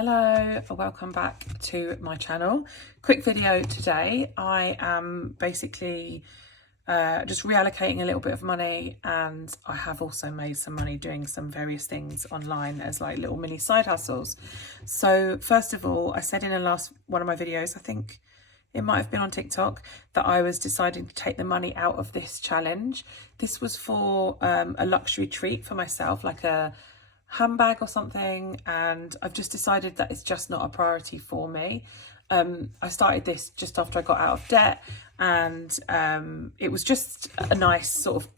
Hello, welcome back to my channel. Quick video today. I am basically just reallocating a little bit of money, and I have also made some money doing some various things online as like little mini side hustles. So first of all, I said in the last one of my videos, I think it might have been on TikTok, that I was deciding to take the money out of this challenge. This was for a luxury treat for myself, like a handbag or something, and I've just decided that it's just not a priority for me. I started this just after I got out of debt, and it was just a nice sort of,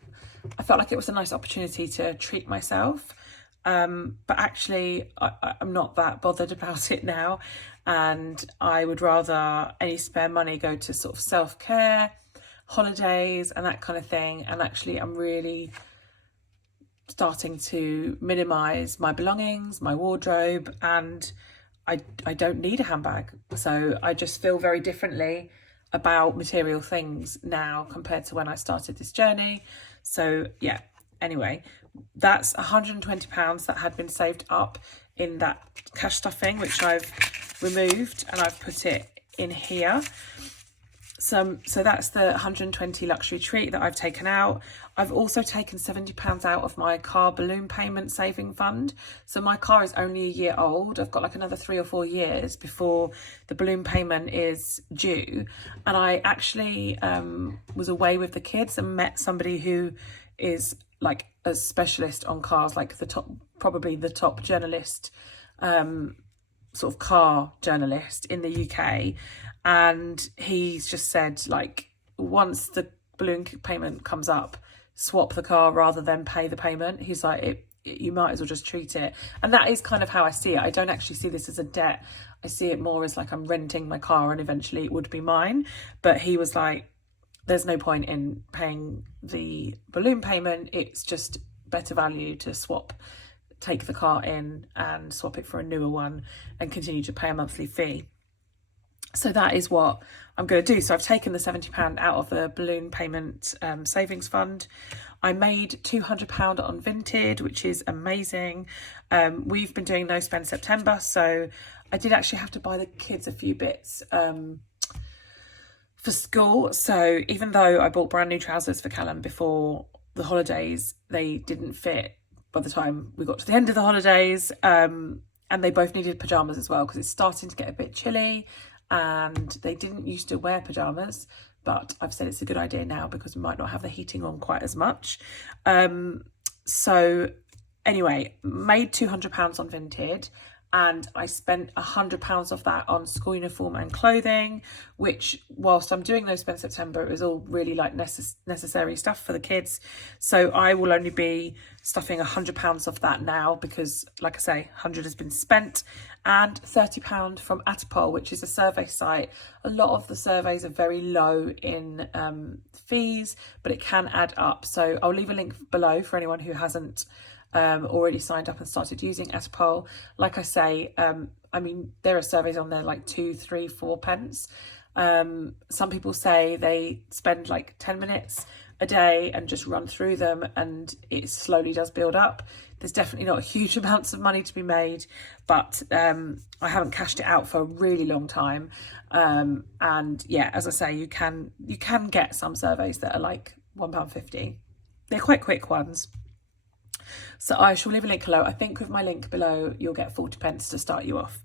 I felt like it was a nice opportunity to treat myself, but actually I'm not that bothered about it now, and I would rather any spare money go to sort of self-care, holidays and that kind of thing. And actually I'm really starting to minimize my belongings, my wardrobe, and I don't need a handbag. So I just feel very differently about material things now compared to when I started this journey. So yeah, anyway, that's £120 that had been saved up in that cash stuffing, which I've removed and I've put it in here. So that's the 120 luxury treat that I've taken out. I've also taken £70 out of my car balloon payment saving fund. So my car is only a year old. I've got like another 3 or 4 years before the balloon payment is due. And I actually was away with the kids and met somebody who is like a specialist on cars, like probably the top journalist, sort of car journalist in the UK. And he's just said, like, once the balloon payment comes up, swap the car rather than pay the payment. He's like, you might as well just treat it. And that is kind of how I see it. I don't actually see this as a debt. I see it more as like I'm renting my car and eventually it would be mine. But he was like, there's no point in paying the balloon payment. It's just better value to take the car in and swap it for a newer one and continue to pay a monthly fee. So that is what I'm going to do. So I've taken the £70 out of the balloon payment savings fund. I made £200 on Vinted, which is amazing. We've been doing No Spend September, so I did actually have to buy the kids a few bits for school. So even though I bought brand new trousers for Callum before the holidays, they didn't fit by the time we got to the end of the holidays. And they both needed pyjamas as well, because it's starting to get a bit chilly. And they didn't used to wear pyjamas, but I've said it's a good idea now because we might not have the heating on quite as much. So anyway, made £200 on Vinted, and I spent £100 of that on school uniform and clothing, which, whilst I'm doing No Spend September, it was all really like necessary stuff for the kids. So I will only be stuffing £100 of that now because, like I say, 100 has been spent. And £30 from AttaPoll, which is a survey site. A lot of the surveys are very low in fees, but it can add up. So I'll leave a link below for anyone who hasn't already signed up and started using AttaPoll. Like I say, I mean, there are surveys on there like 2, 3, 4 pence. Some people say they spend like 10 minutes a day and just run through them, and it slowly does build up. There's definitely not huge amounts of money to be made, but I haven't cashed it out for a really long time. And yeah, as I say, you can get some surveys that are like £1.50. They're quite quick ones. So I shall leave a link below. I think with my link below, you'll get 40 pence to start you off.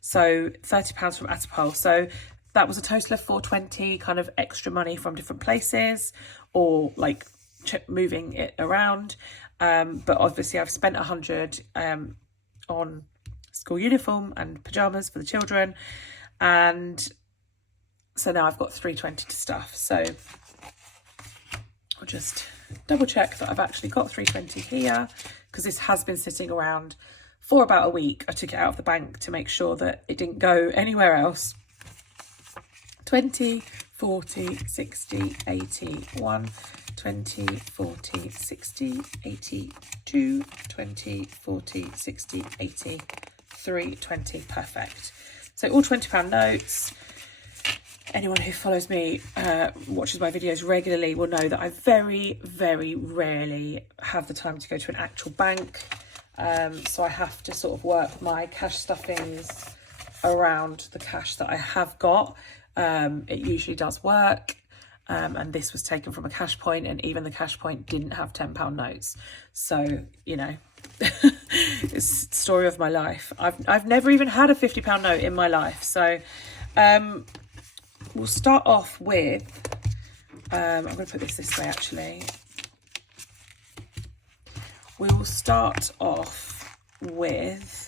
So £30 from AttaPoll. So that was a total of £420, kind of extra money from different places, or like moving it around. But obviously I've spent 100 on school uniform and pyjamas for the children. And so now I've got £320 to stuff. So I'll just double check that I've actually got £320 here, because this has been sitting around for about a week. I took it out of the bank to make sure that it didn't go anywhere else. 20, 40, 60, 80, 1, 20, 40, 60, 80, 2, 20, 40, 60, 80, 320, perfect. So all £20 notes. Anyone who follows me, watches my videos regularly, will know that I very, very rarely have the time to go to an actual bank. So I have to sort of work my cash stuffings around the cash that I have got. It usually does work. And this was taken from a cash point, and even the cash point didn't have £10 notes. So, you know, it's the story of my life. I've never even had a £50 note in my life. So we'll start off with, I'm going to put this way actually. We will start off with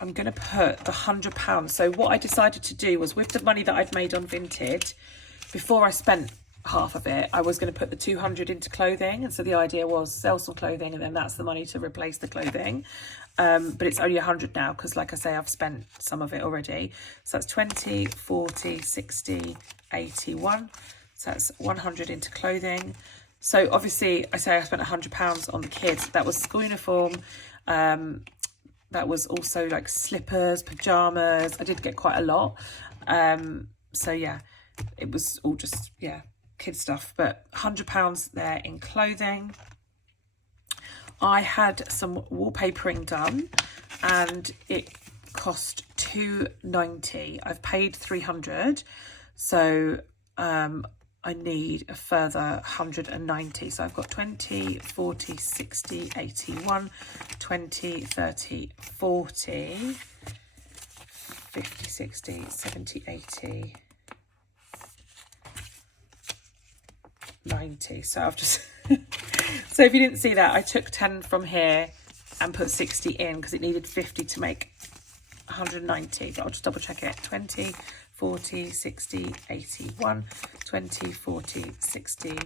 I'm going to put the £100. So what I decided to do was, with the money that I'd made on Vinted, before I spent half of it, I was going to put the 200 into clothing. And so the idea was sell some clothing, and then that's the money to replace the clothing. But it's only 100 now, because like I say, I've spent some of it already. So that's 20, 40, 60, 81. So that's 100 into clothing. So obviously I say I spent £100 on the kids. That was school uniform. That was also like slippers, pajamas. I did get quite a lot. So yeah, it was all just, yeah, kid stuff. But £100 there in clothing. I had some wallpapering done, and it cost £2.90. I've paid £300. So I need a further 190. So I've got 20, 40, 60, 81, 20, 30, 40, 50, 60, 70, 80, 90. So I've just, so if you didn't see that, I took 10 from here and put 60 in, because it needed 50 to make 190, but I'll just double check it. 20, 40, 60, 81, 20, 40, 60,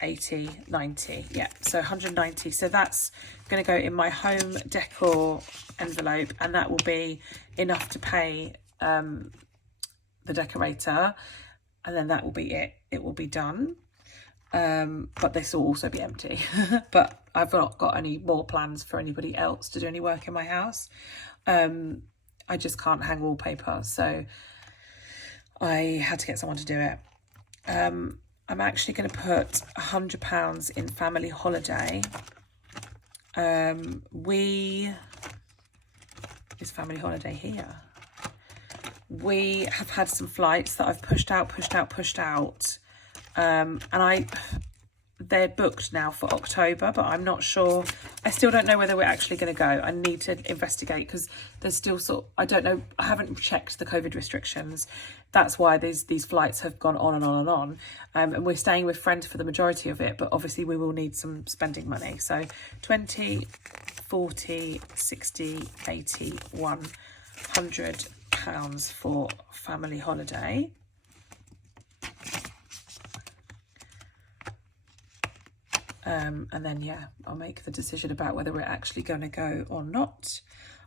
80, 90. Yeah, so 190. So that's going to go in my home decor envelope, and that will be enough to pay the decorator, and then that will be it. It will be done. But this will also be empty. But I've not got any more plans for anybody else to do any work in my house. I just can't hang wallpaper, so I had to get someone to do it. I'm actually going to put £100 in family holiday. Is family holiday here? We have had some flights that I've pushed out. And they're booked now for October, but I'm not sure. I still don't know whether we're actually going to go. I need to investigate, because there's still I don't know. I haven't checked the COVID restrictions. That's why these flights have gone on and on and on. And we're staying with friends for the majority of it, but obviously we will need some spending money. So 20, 40, 60, 80, £100 for family holiday. And then, yeah, I'll make the decision about whether we're actually going to go or not.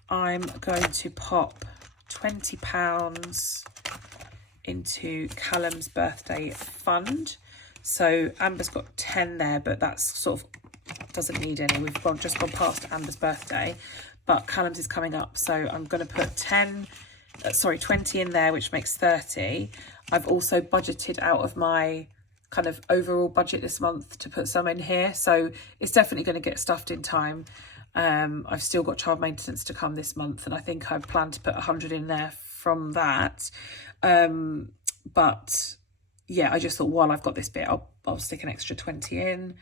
I'm going to pop £20 into Callum's birthday fund. So Amber's got 10 there, but that's sort of doesn't need any. We've just gone past Amber's birthday, but Callum's is coming up. So I'm going to put 20 in there, which makes 30. I've also budgeted out of my kind of overall budget this month to put some in here, so it's definitely going to get stuffed in time. I've still got child maintenance to come this month, and I think I plan to put 100 in there from that. But yeah, I just thought while I've got this bit, I'll stick an extra 20 in.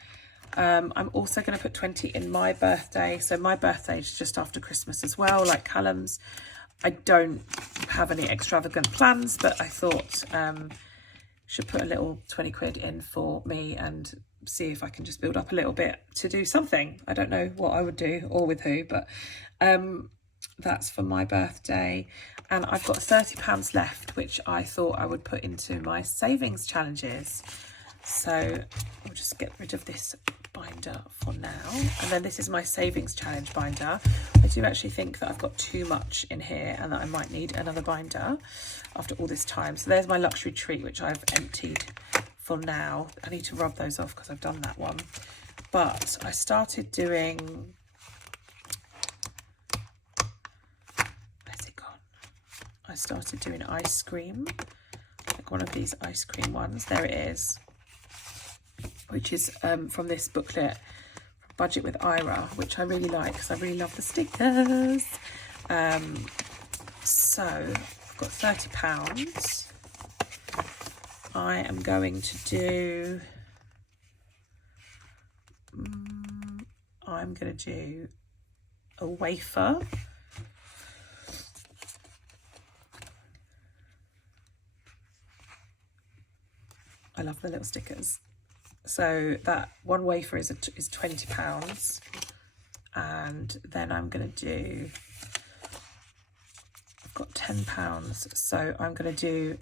I'm also going to put 20 in my birthday. So my birthday is just after Christmas as well, like Callum's. I don't have any extravagant plans, but I thought should put a little 20 quid in for me and see if I can just build up a little bit to do something. I don't know what I would do or with who, but that's for my birthday. And I've got £30 left, which I thought I would put into my savings challenges. So I'll just get rid of this binder for now. And then this is my savings challenge binder. I do actually think that I've got too much in here and that I might need another binder after all this time. So there's my luxury treat, which I've emptied for now. I need to rub those off because I've done that one. But I started doing, where's it gone? I started doing ice cream, like one of these ice cream ones. There it is. which is from this booklet, Budget with Ira, which I really like because I really love the stickers. So I've got £30. I am going to do, I'm going to do a wafer. I love the little stickers. So that one wafer is £20, and then I'm going to do, I've got £10, so I'm going to do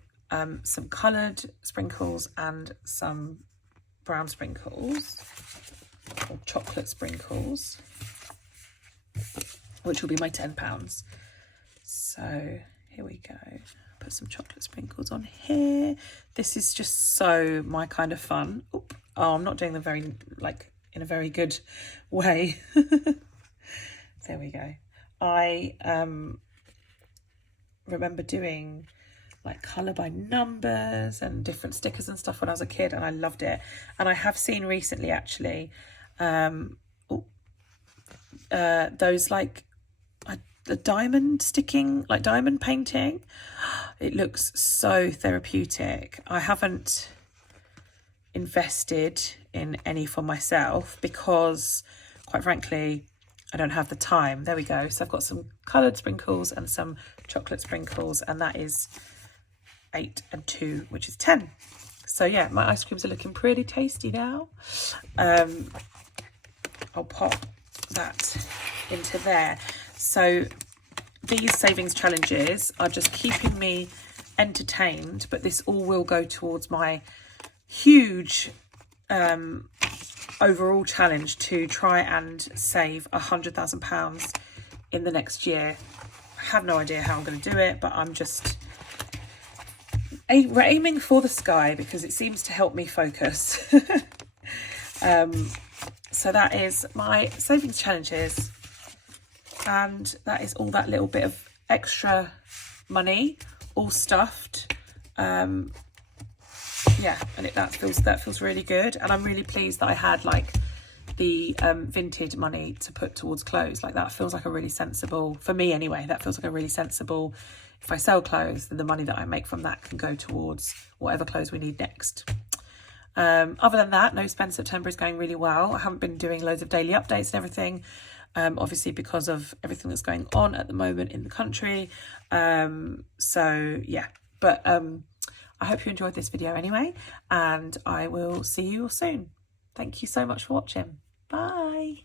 some coloured sprinkles and some brown sprinkles, or chocolate sprinkles, which will be my £10. So here we go. Put some chocolate sprinkles on here. This is just so my kind of fun. Oop. Oh, I'm not doing them very, like, in a very good way. There we go. I remember doing like colour by numbers and different stickers and stuff when I was a kid, and I loved it. And I have seen recently, actually, those like the diamond sticking, like diamond painting. It looks so therapeutic. I haven't invested in any for myself because, quite frankly, I don't have the time. There we go. So I've got some coloured sprinkles and some chocolate sprinkles, and that is 8 and 2, which is 10. So yeah, my ice creams are looking pretty tasty now. I'll pop that into there. So these savings challenges are just keeping me entertained, but this all will go towards my huge overall challenge to try and save £100,000 in the next year. I have no idea how I'm going to do it, but I'm just aiming for the sky because it seems to help me focus. So that is my savings challenges, and that is all that little bit of extra money, all stuffed. Yeah, and that feels really good, and I'm really pleased that I had like the Vinted money to put towards clothes. Like, that feels like a really sensible, for me anyway, that feels like a really sensible, if I sell clothes, then the money that I make from that can go towards whatever clothes we need next. Other than that, No Spend September is going really well. I haven't been doing loads of daily updates and everything, obviously because of everything that's going on at the moment in the country. So yeah, but I hope you enjoyed this video anyway, and I will see you all soon. Thank you so much for watching. Bye.